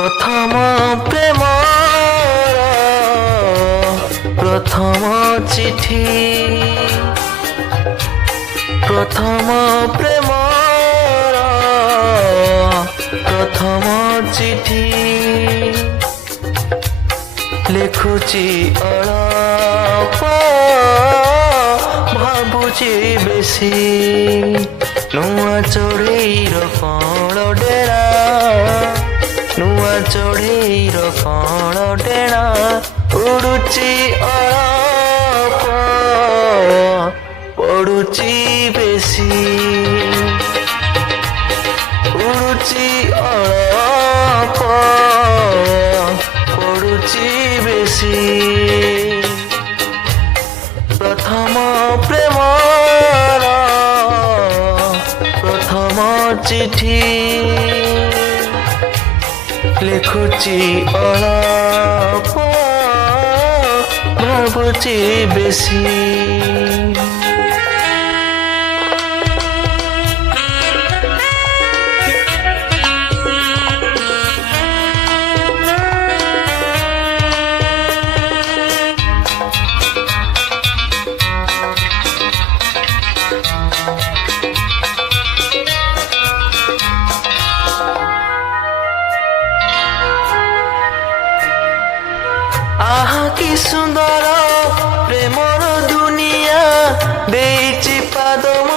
प्रथम प्रेमर प्रथम चिठी प्रथम प्रेमर प्रथम चिठी लिखुची अळप भाबुची बेसी नुआ चढ़ेईर कण डेरा नुआ चढ़ेईर कण डेरा उड़ुची अळप पड़ुची बेसी उड़ुची अळप पड़ुची बेसी प्रथम प्रेमर प्रथम चिठी लिखुची अळप भाबुची बेसी आहा की सुंदर प्रेमर दुनिया देइछि पादम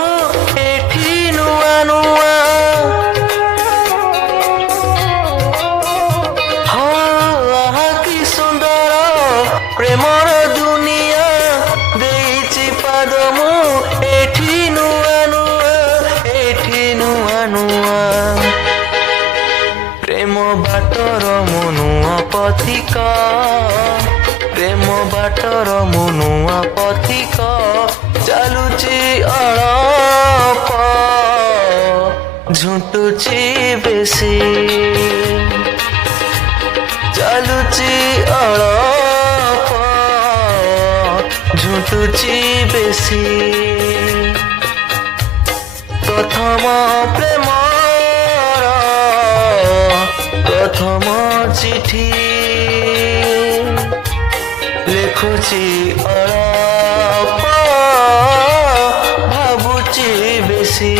एठी नुआ नुआ आहा की सुंदर प्रेमर दुनिया देइछि पादम एठी नुआ नुआ एठी नुआ नुआ प्रेम बाटर मनुआ पथिका प्रेम बाटर मनुआ पथिका चालुची अळप झुंटुची बेसी चालुची अळप झुंटुची बेसी प्रथम प्रेमर प्रथम चिठी लिखुची अळप भाबुची बेसी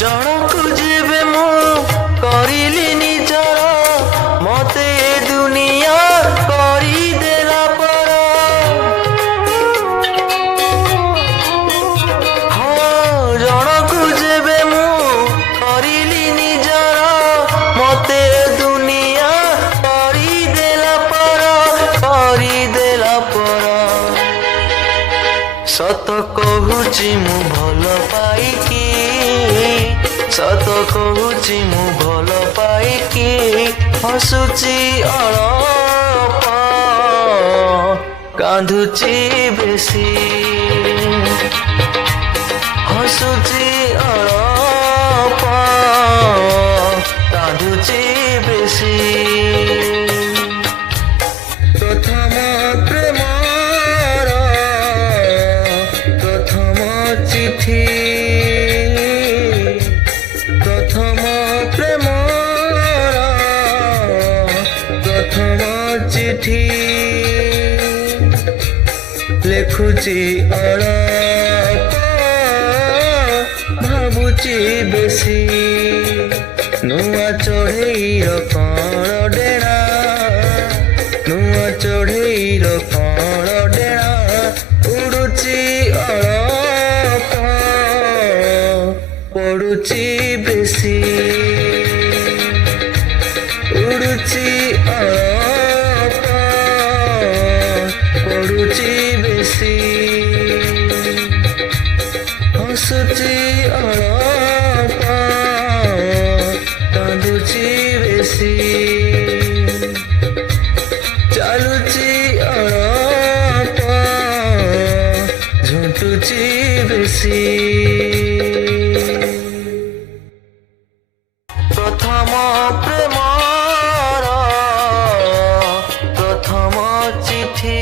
जनकु जेबे मु करिली निजर मते ए दुनिया करी देला पर जनकु जेबे मु करिली निजर मते ए दुनिया करी देला पर सत कहूची मु भल पाइकी सत कहूची मु भल पाइकी हसुची अळप कांदुची बेसी हसुची अळप कांदुची बेसी प्रथम प्रेमर प्रथम चिठी प्रथम प्रेमर प्रथम चिठी लिखुची अळप भाबुची बेसी नुआ चढ़ेईर कण डेरा नुआ चढ़ेईर कण डेरा उड़ुची अळप पड़ुची बेसी उड़ुची अळप पड़ुची बेसी हसुची अळप कांदुची बेसी चालुची अळप বেশি প্রথম প্রেমর প্রথম চিঠি